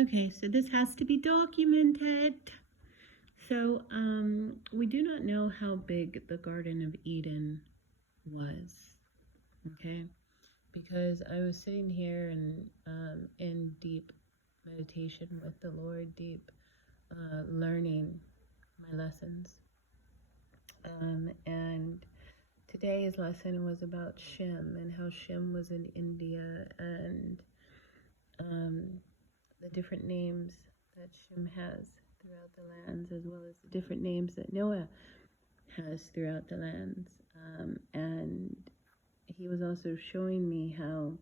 Okay, so this has to be documented. So, we do not know how big the Garden of Eden was, okay? Because I was sitting here and in deep meditation with the Lord, deep learning my lessons. And today's lesson was about Shem and how Shem was in India and the different names that Shem has throughout the lands, as well as the different names that Noah has throughout the lands. And he was also showing me how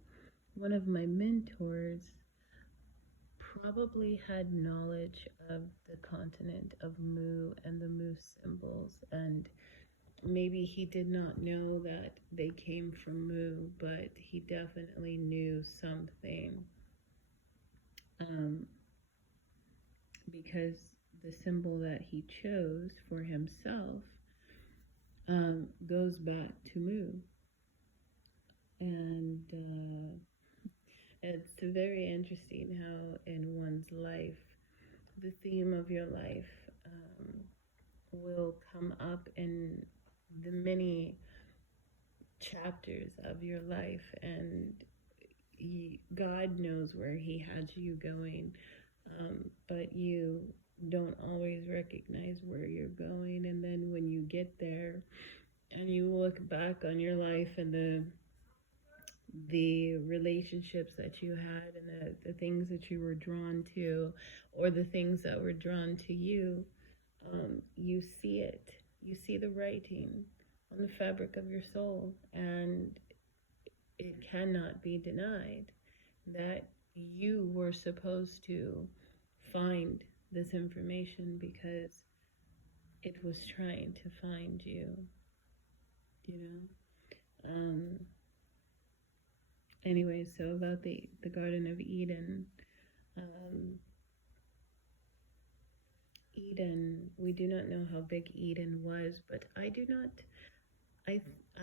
one of my mentors probably had knowledge of the continent of Mu and the Mu symbols, and maybe he did not know that they came from Mu, but he definitely knew something, because the symbol that he chose for himself goes back to Mu. And it's very interesting how in one's life, the theme of your life will come up in the many chapters of your life, and God knows where he had you going, but you don't always recognize where you're going. And then when you get there and you look back on your life and the relationships that you had and the things that you were drawn to, or the things that were drawn to you, you see it. You see the writing on the fabric of your soul, and it cannot be denied that you were supposed to find this information because it was trying to find you, Anyway, so about the Garden of Eden. Eden, we do not know how big Eden was, but I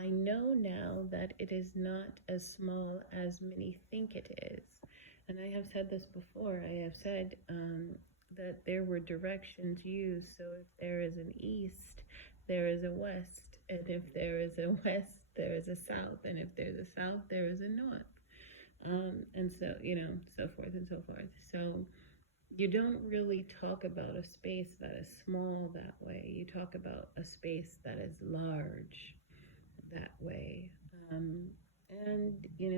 know now that it is not as small as many think it is. And I have said this before. I have said that there were directions used. So if there is an east, there is a west. And if there is a west, there is a south. And if there's a south, there is a north. And so, so forth and so forth. So you don't really talk about a space that is small that way. You talk about a space that is large that way. And,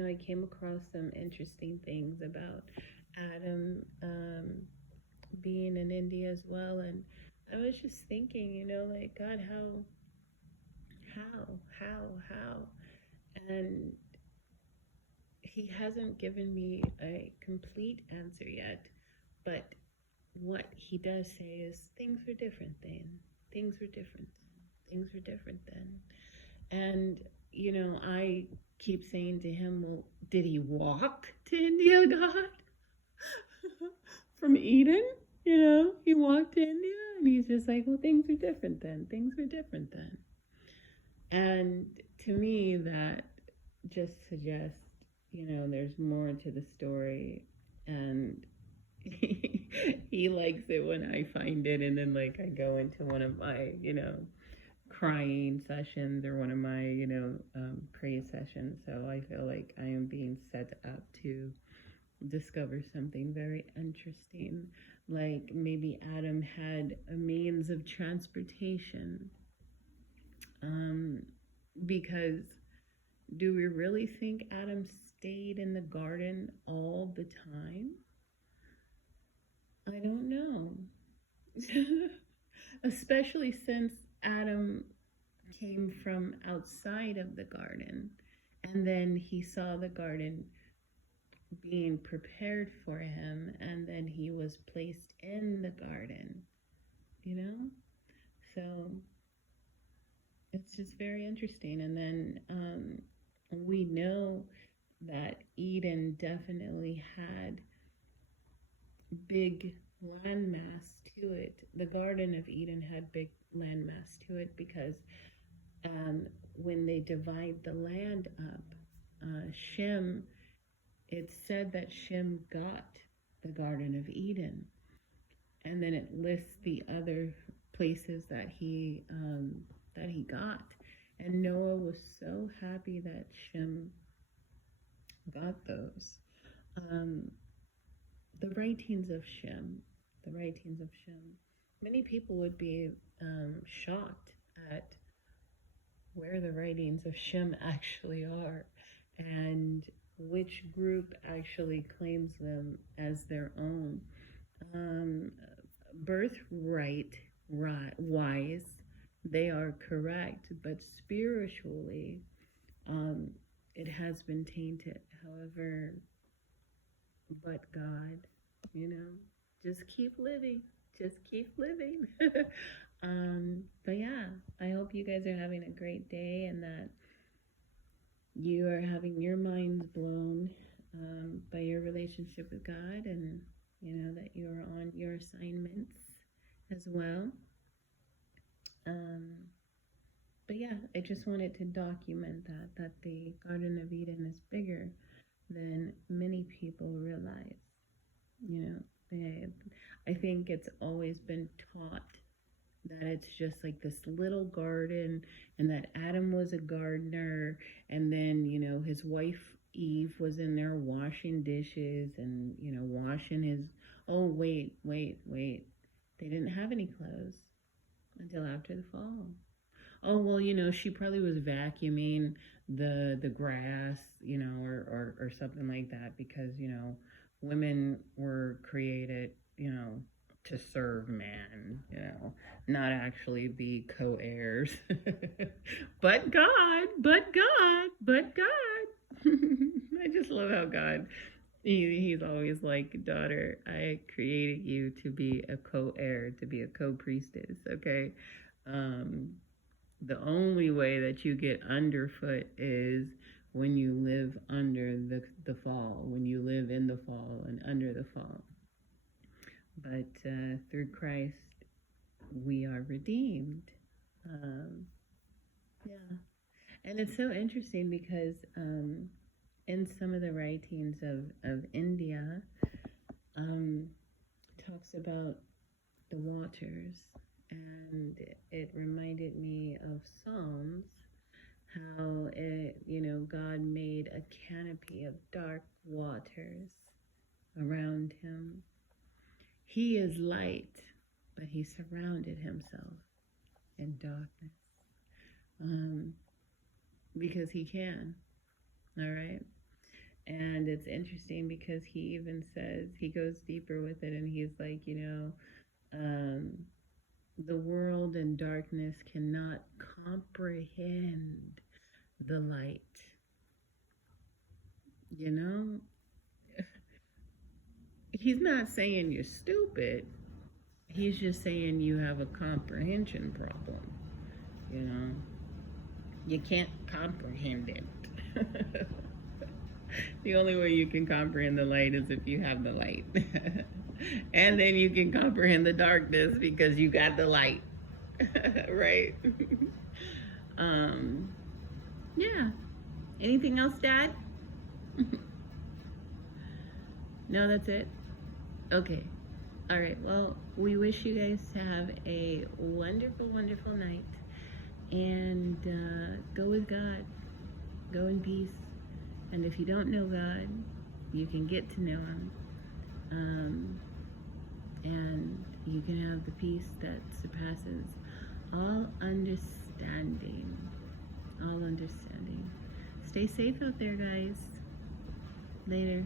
I came across some interesting things about Adam being in India as well. And I was just thinking, like, God, how? And he hasn't given me a complete answer yet, but what he does say is things were different then. Things were different then. Things were different then. And, I keep saying to him, well, did he walk to India, God? From Eden? He walked to India, and he's just like, well, things were different then. Things were different then. And to me, that just suggests, there's more to the story, and he likes it when I find it, and then like I go into one of my, crying sessions or one of my, praise sessions. So I feel like I am being set up to discover something very interesting. Like maybe Adam had a means of transportation. Because do we really think Adam stayed in the garden all the time? I don't know. Especially since Adam came from outside of the garden, and then he saw the garden being prepared for him, and then he was placed in the garden, So it's just very interesting. And then we know that Eden definitely had big landmass to it. The Garden of Eden had big landmass to it because when they divide the land up, Shem, it's said that Shem got the Garden of Eden. And then it lists the other places that he got. And Noah was so happy that Shem got those. The writings of Shem, the writings of Shem. Many people would be shocked at where the writings of Shem actually are and which group actually claims them as their own. Birthright wise, they are correct, but spiritually, it has been tainted. However, but God, just keep living. Just keep living. But yeah, I hope you guys are having a great day and that you are having your minds blown by your relationship with God, and that you are on your assignments as well. But yeah, I just wanted to document that the Garden of Eden is bigger than many people realize. I think it's always been taught that it's just like this little garden, and that Adam was a gardener, and then his wife Eve was in there washing dishes and washing his. Oh wait, they didn't have any clothes until after the fall. Oh well, she probably was vacuuming the grass, or something like that, because women were created to serve man, not actually be co-heirs. but God. I just love how God, he's always like, daughter, I created you to be a co-heir, to be a co-priestess, okay? The only way that you get underfoot is when you live under the fall, when you live in the fall and under the fall. But through Christ, we are redeemed. Yeah. And it's so interesting because in some of the writings of India, talks about the waters. And it reminded me of Psalms, how God made a canopy of dark waters around him. He is light, but he surrounded himself in darkness. Because he can, all right? And it's interesting because he even says, he goes deeper with it, and he's like, the world and darkness cannot comprehend the light. He's not saying you're stupid. He's just saying you have a comprehension problem. You can't comprehend it. The only way you can comprehend the light is if you have the light. And then you can comprehend the darkness because you got the light. Right? Yeah. Anything else, Dad? No, that's it? Okay. All right. Well, we wish you guys to have a wonderful, wonderful night. And go with God. Go in peace. And if you don't know God, you can get to know him. And you can have the peace that surpasses all understanding. All understanding. Stay safe out there, guys. Later.